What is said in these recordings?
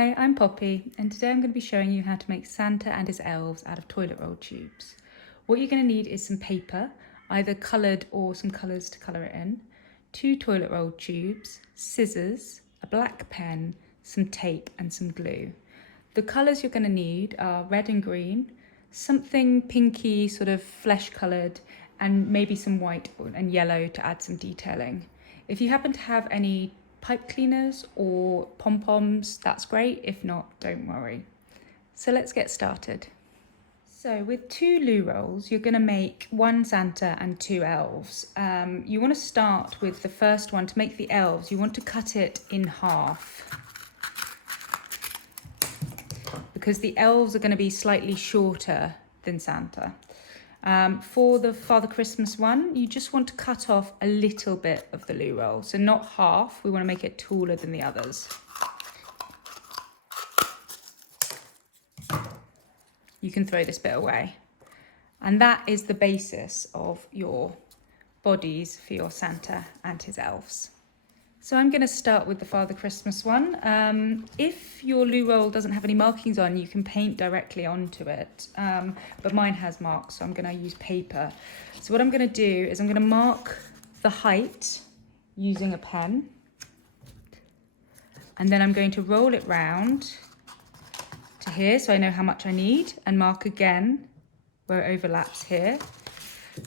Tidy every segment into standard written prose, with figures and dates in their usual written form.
Hi, I'm Poppy, and today I'm going to be showing you how to make Santa and his elves out of toilet roll tubes. What you're going to need is some paper, either coloured or some colours to colour it in, 2 toilet roll tubes, scissors, a black pen, some tape and some glue. The colours you're going to need are red and green, something pinky, sort of flesh coloured, and maybe some white and yellow to add some detailing. If you happen to have any pipe cleaners or pom-poms, that's great. If not, don't worry. So let's get started. So with 2 loo rolls, you're going to make 1 Santa and 2 elves. You want to start with the first one. To make the elves, you want to cut it in half, because the elves are going to be slightly shorter than Santa. For the Father Christmas one, you just want to cut off a little bit of the loo roll. So not half, we want to make it taller than the others. You can throw this bit away. And that is the basis of your bodies for your Santa and his elves. So I'm going to start with the Father Christmas one. If your loo roll doesn't have any markings on, you can paint directly onto it. But mine has marks, so I'm going to use paper. So what I'm going to do is I'm going to mark the height using a pen. And then I'm going to roll it round to here, so I know how much I need, and mark again where it overlaps here.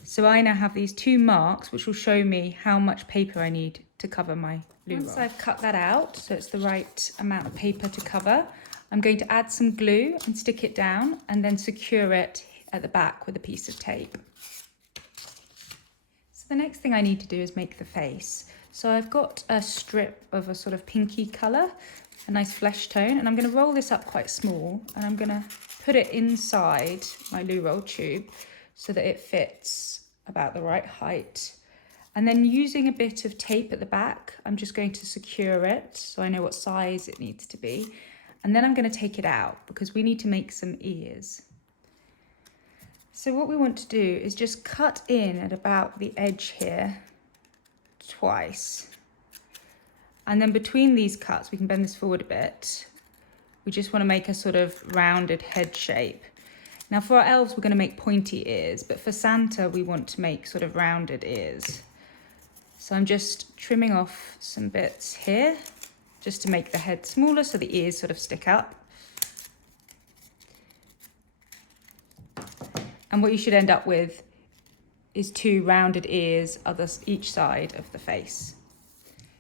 So I now have these 2 marks, which will show me how much paper I need to cover my loo roll. Once I've cut that out, so it's the right amount of paper to cover, I'm going to add some glue and stick it down and then secure it at the back with a piece of tape. So the next thing I need to do is make the face. So I've got a strip of a sort of pinky colour, a nice flesh tone, and I'm going to roll this up quite small, and I'm going to put it inside my loo roll tube so that it fits about the right height. And then using a bit of tape at the back, I'm just going to secure it so I know what size it needs to be. And then I'm going to take it out because we need to make some ears. So what we want to do is just cut in at about the edge here twice. And then between these cuts, we can bend this forward a bit. We just want to make a sort of rounded head shape. Now for our elves, we're going to make pointy ears, but for Santa, we want to make sort of rounded ears. So I'm just trimming off some bits here, just to make the head smaller so the ears sort of stick up. And what you should end up with is 2 rounded ears each side of the face.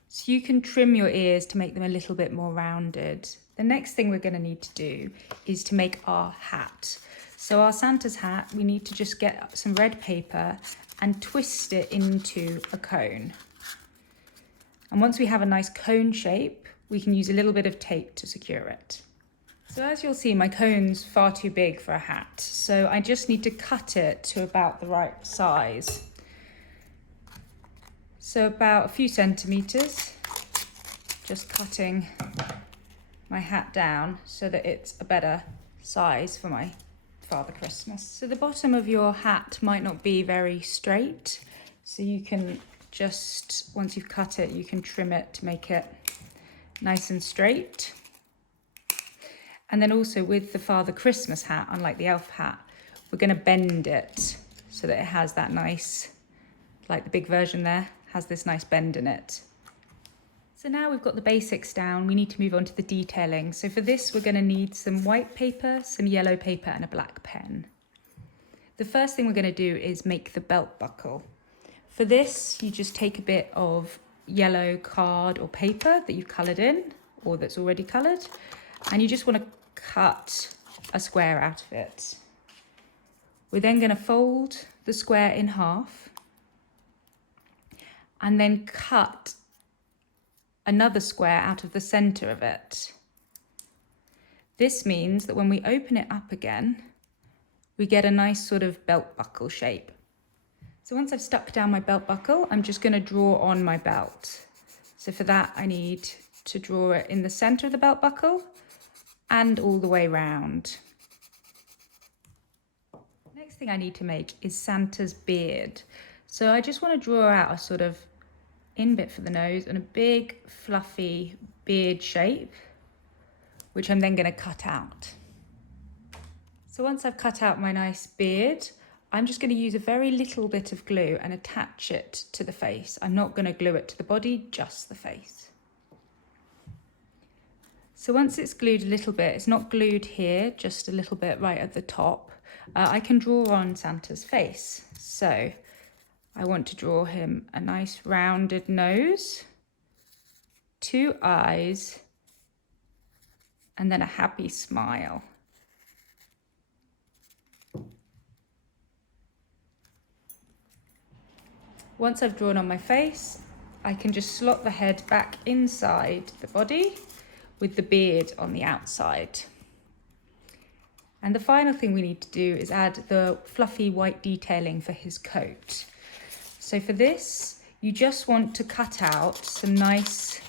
So you can trim your ears to make them a little bit more rounded. The next thing we're going to need to do is to make our hat. So our Santa's hat, we need to just get some red paper and twist it into a cone. And once we have a nice cone shape, we can use a little bit of tape to secure it. So as you'll see, my cone's far too big for a hat. So I just need to cut it to about the right size. So about a few centimetres, just cutting my hat down so that it's a better size for my Father Christmas. So the bottom of your hat might not be very straight, so you can just, once you've cut it, you can trim it to make it nice and straight. And then also with the Father Christmas hat, unlike the elf hat, we're going to bend it so that it has that nice, like the big version there, has this nice bend in it. So now we've got the basics down, we need to move on to the detailing. So for this, we're going to need some white paper, some yellow paper and a black pen. The first thing we're going to do is make the belt buckle. For this, you just take a bit of yellow card or paper that you've coloured in, or that's already coloured, and you just want to cut a square out of it. We're then going to fold the square in half and then cut another square out of the centre of it. This means that when we open it up again, we get a nice sort of belt buckle shape. So once I've stuck down my belt buckle, I'm just going to draw on my belt. So for that, I need to draw it in the centre of the belt buckle and all the way round. Next thing I need to make is Santa's beard. So I just want to draw out a sort of in bit for the nose and a big fluffy beard shape which I'm then going to cut out. So once I've cut out my nice beard, I'm just going to use a very little bit of glue and attach it to the face. I'm not going to glue it to the body, just the face. So once it's glued a little bit, it's not glued here, just a little bit right at the top, I can draw on Santa's face. So I want to draw him a nice rounded nose, 2 eyes, and then a happy smile. Once I've drawn on my face, I can just slot the head back inside the body with the beard on the outside. And the final thing we need to do is add the fluffy white detailing for his coat. So for this, you just want to cut out some nice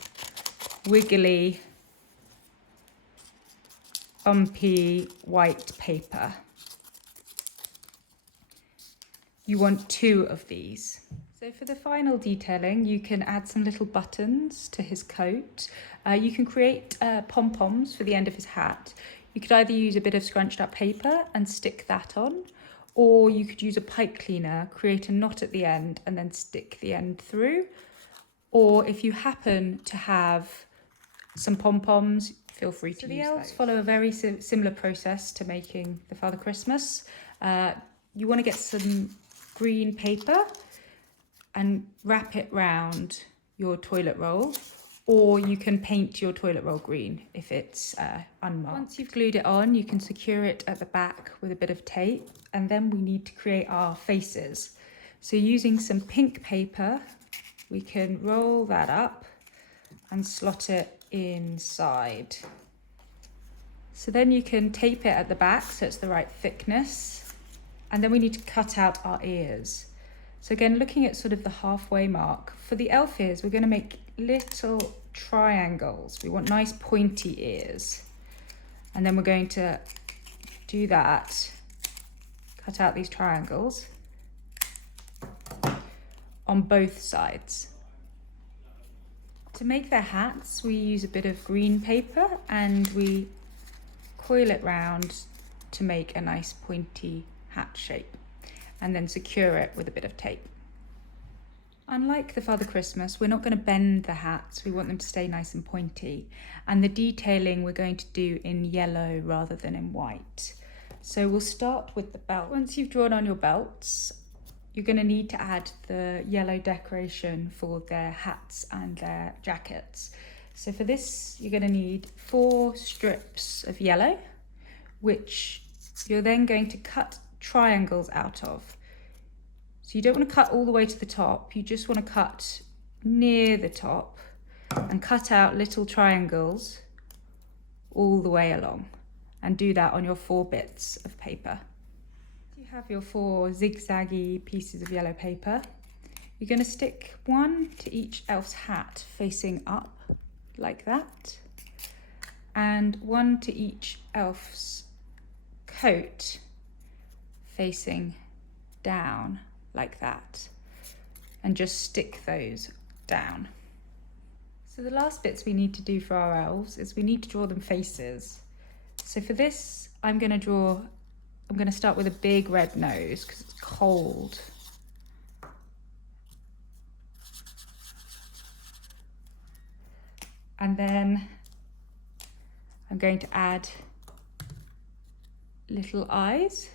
wiggly, bumpy white paper. You want 2 of these. So for the final detailing, you can add some little buttons to his coat. You can create pom-poms for the end of his hat. You could either use a bit of scrunched up paper and stick that on, or you could use a pipe cleaner, create a knot at the end and then stick the end through. Or if you happen to have some pom-poms, feel free to use those. The elves follow a very similar process to making the Father Christmas. You want to get some green paper and wrap it round your toilet roll, or you can paint your toilet roll green if it's unmarked. Once you've glued it on, you can secure it at the back with a bit of tape, and then we need to create our faces. So using some pink paper, we can roll that up and slot it inside. So then you can tape it at the back so it's the right thickness, and then we need to cut out our ears. So again, looking at sort of the halfway mark, for the elf ears, we're going to make little triangles. We want nice pointy ears. And then we're going to do that, cut out these triangles on both sides. To make their hats, we use a bit of green paper and we coil it round to make a nice pointy hat shape, and then secure it with a bit of tape. Unlike the Father Christmas, we're not going to bend the hats. We want them to stay nice and pointy. And the detailing we're going to do in yellow rather than in white. So we'll start with the belt. Once you've drawn on your belts, you're going to need to add the yellow decoration for their hats and their jackets. So for this, you're going to need 4 strips of yellow, which you're then going to cut triangles out of. So you don't want to cut all the way to the top, you just want to cut near the top and cut out little triangles all the way along, and do that on your 4 bits of paper. You have your 4 zigzaggy pieces of yellow paper. You're going to stick 1 to each elf's hat facing up like that, and 1 to each elf's coat facing down like that, and just stick those down. So the last bits we need to do for our elves is we need to draw them faces. So for this, I'm going to start with a big red nose because it's cold. And then I'm going to add little eyes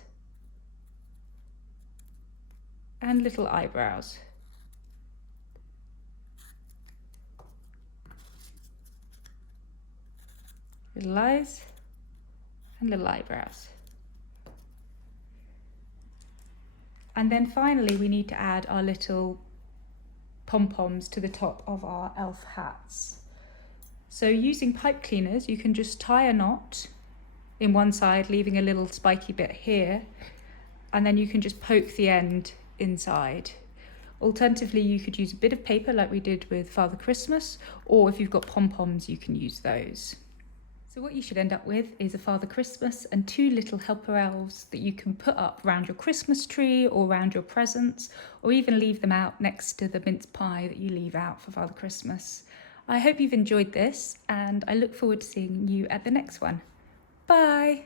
and little eyebrows. Little eyes and little eyebrows. And then finally we need to add our little pom-poms to the top of our elf hats. So using pipe cleaners, you can just tie a knot in one side, leaving a little spiky bit here, and then you can just poke the end inside. Alternatively, you could use a bit of paper like we did with Father Christmas, or if you've got pom-poms, you can use those. So what you should end up with is a Father Christmas and 2 little helper elves that you can put up around your Christmas tree or around your presents, or even leave them out next to the mince pie that you leave out for Father Christmas. I hope you've enjoyed this, and I look forward to seeing you at the next one. Bye!